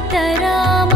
प्रार्थित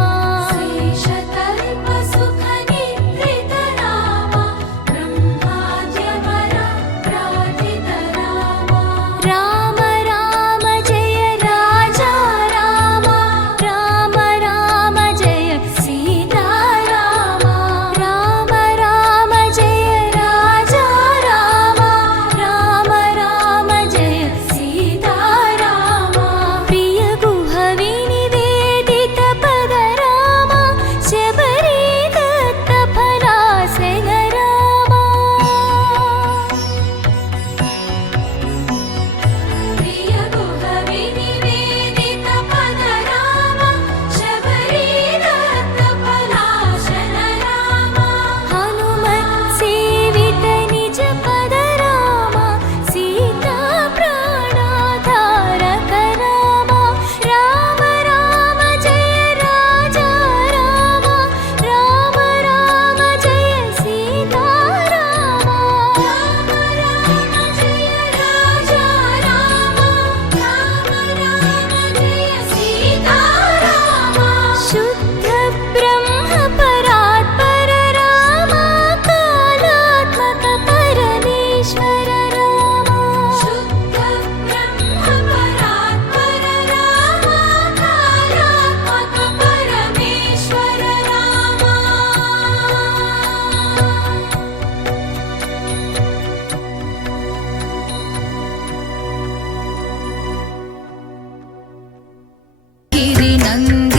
and